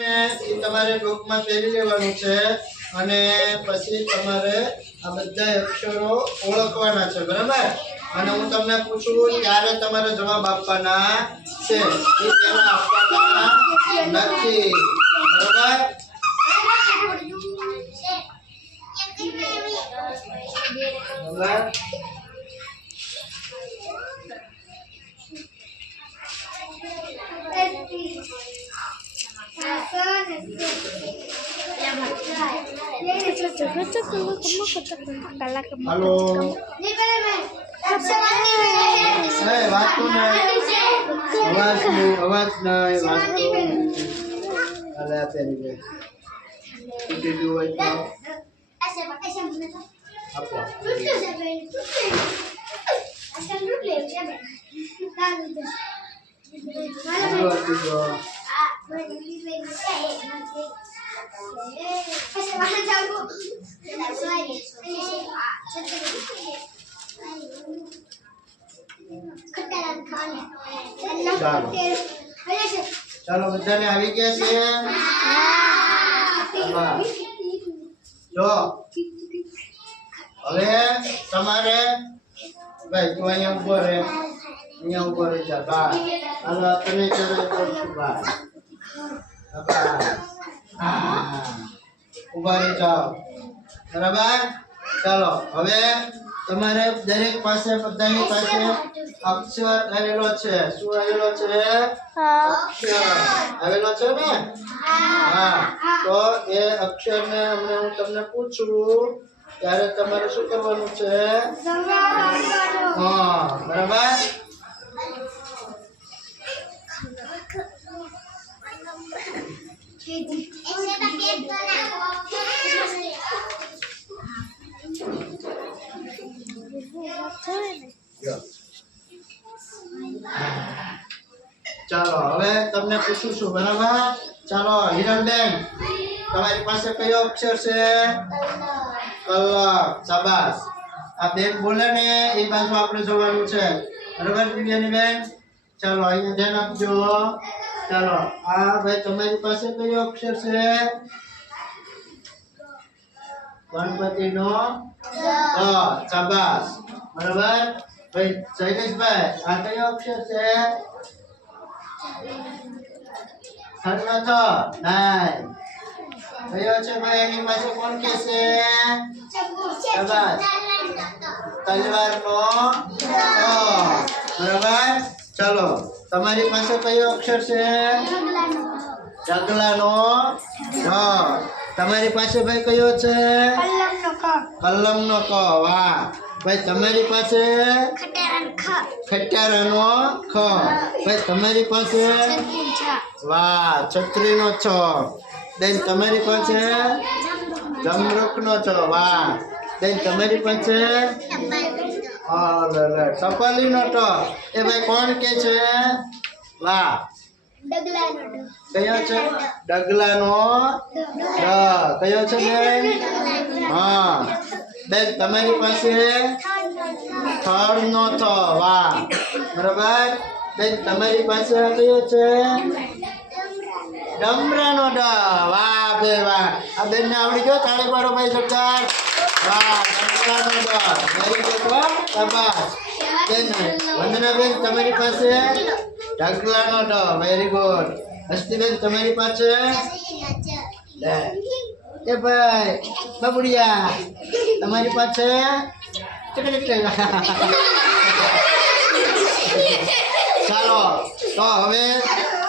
એ તમારે ડોકમાં પહેરી લેવાનું છે અને પછી તમારે આ બધા અક્ષરો ઓળખવાના છે, બરાબર? અને હું તમને પૂછું ત્યારે તમારે જવાબ આપવાના છે? એ પહેલા આપવાના નથી. હાલો એ વાંચો ને અવાજ નહીં અવાજ નહીં વાંચો અરે આ પહેરી લે તૂટી ગયું હોય તો આપો બીજો બીજો ચાલો બધાને આવી ગયા છે ચાલો. જો હવે તમારે ભાઈ તું અહીંયા ઊભો રહે અહીંયા ઊભો રહી જા બા હાલો તને ચડે કરશું બા હા, બા. હા. ઊભા રહી જાઓ બરાબર ચાલો હવે તમારે દરેક પાસે બધાની પાસે અક્ષર આવેલો છે. શું આવેલો છે? અક્ષર આવેલો છે ને? હા. તો એ અક્ષરને હમણાં હું તમને પૂછું ત્યારે તમારે શું કરવાનું છે? હા બરાબર? ચાલો, હવે તમને પૂછું છું, બરાબર? ચાલો હિરણબેન તમારી પાસે કયો અક્ષર છે? કલક શાબાશ. આ બેન બોલે ને, એ બાજુ આપણે જોવાનું છે. બરાબર, દિવ્યાની બેન? ચાલો, અહીંયા ધ્યાન આપજો. ચાલો, આ ભાઈ, તમારી પાસે કયો અક્ષર છે? ગણપતિ નો શાબાશ. બરાબર? ભાઈ શૈલેષભાઈ આ કયો અક્ષર છે? નાઈ કયો છે ભાઈ? એની પાસે કોણ કે છે તલવારનો બરાબર? ચાલો તમારી પાસે કયો અક્ષર છે? ચગલાનો નો તમારી પાસે ભાઈ કયો છે? કલમનો ક વાહ. ભાઈ, તમારી પાસે ખટારાનો ખ. ભાઈ, તમારી પાસે વાહ, છત્રીનો છ. બેન, તમારી પાસે જમરૂકનો છ. વાહ. બેન, તમારી પાસે. ટપાલીનો ટ. એ ભાઈ, કોણ કે છે? વાહ. કયો છે? ડગલાનો ડ. કયો છે, બેન? હા. બેન તમારી પાસે થળનો થ વાહ. બરાબર? બેન તમારી પાસે કયો છે? ડમરાનો ડ વાહ બે વાહ. આ બેન ને આવડી ગયો તાળી પાડો ભાઈ સરદાર. વાહ ડમરાનો ડ વેરી ગુડ હો. શાબાશ. બેન વંદના બેન તમારી પાસે ઢગલાનો ડ વેરી ગુડ હસ્તીબેન તમારી પાસે? એ ભાઈ, બબુડિયા, તમારી પાસે ચાલો, તો હવે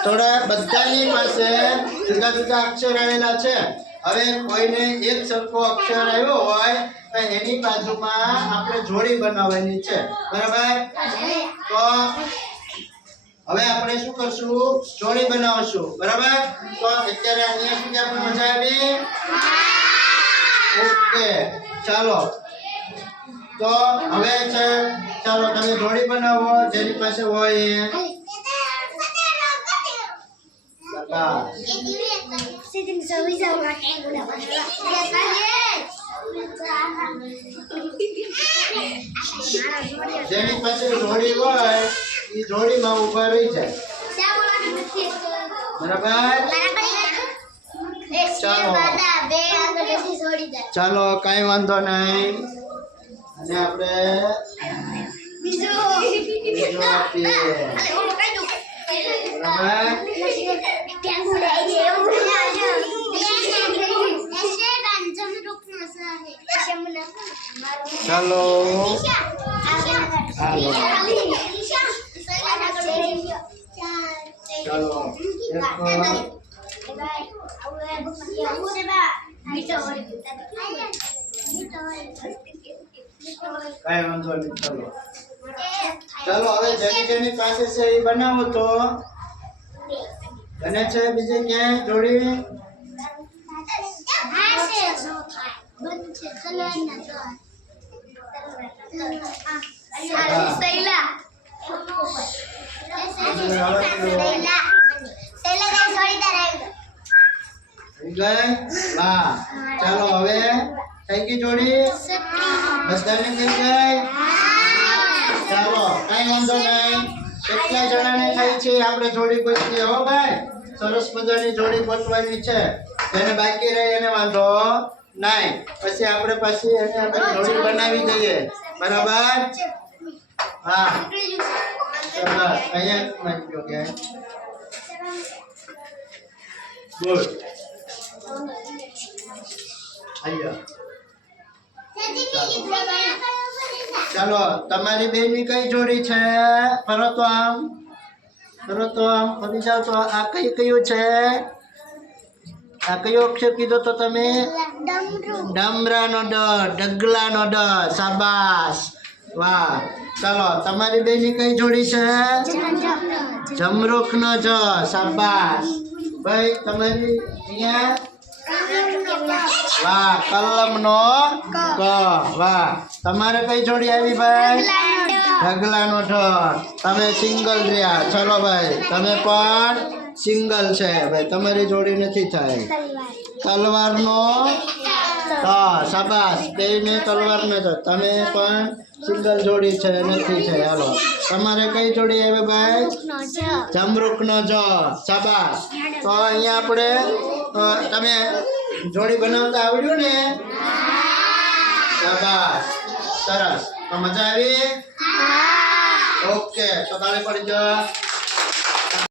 થોડા બધાની પાસે જુદા જુદા અક્ષર આવેલા છે. હવે કોઈને એક સરખો અક્ષર આવ્યો હોય, તો એની બાજુમાં આપણે જોડી બનાવવાની છે. બરાબર? તો હવે આપણે શું કરશું? જોડી બનાવશું. બરાબર? તો અત્યારે અહીંયા સુધી આપણે મજા આવી? ઓકે. ચાલો. તો હવે છે ચાલો તમે જોડી બનાવો. જેની પાસે હોય એ. જેની પાસે જોડી હોય એ જોડીમાં ઊભા રહી જાય. બરાબર? ચાલો. ચાલો કાંઈ વાંધો નહીં. અને આપણે ચાલો. ચાલો. કાંઈ વાંધો નહીં ચાલો ચાલો હવે જેની જેની પાસે છે એ બનાવો તો બને છે બીજે ક્યાંય જોડી થઈ ગઈ વાહ ચાલો હવે થઈ ગઈ જોડી બધાને ગઈ ચાલો, કઈ વાંધો નહીં. કેટલા જણાને થઈ છે, આપણે જોડી પછી હો ભાઈ, સરસ મજાની જોડી ગોતવાની છે. જેને બાકી રહે એને વાંધો નહીં. પછી આપણે પછી એને આપણે જોડી બનાવી દઈએ. બરાબર? હા. ચાલો, અહીંયા નાખજો કે ગુડ અહીંયા ચાલો તમારી બેની કઈ જોડી છે? ફરો તો આમ. ફરો તો આમ. ફરી જાઓ તો આ કઈ કયું છે? આ કયો અક્ષર કીધો તો તમે? ડમરાનો ડ ડગલાનો ડ. સાબાસ વાહ. ચાલો તમારી બેની કઈ જોડી છે? જમરૂખનો જ સાબાસ ભાઈ તમારી અહીંયા વાહ, કલમનો ક વાહ. તમારે કઈ જોડી આવી ભાઈ? ઢગલાનો ઠ તમે સિંગલ રહ્યા. ચલો ભાઈ, તમે પણ સિંગલ છે. ભાઈ, તમારી જોડી નથી થાય તલવારનો શાબાશ. બેયને તલવાર ને તો તમે પણ સિંગલ જોડી છે, નથી છે હાલો. તમારે કઈ જોડી આવે ભાઈ? જમરૂખનો જ શાબાશ. તો અહીંયા આપણે તમે જોડી બનાવતા આવડ્યું ને? શાબાશ. સરસ. તો મજા આવી? ઓકે. તો તાળી પડી જાઓ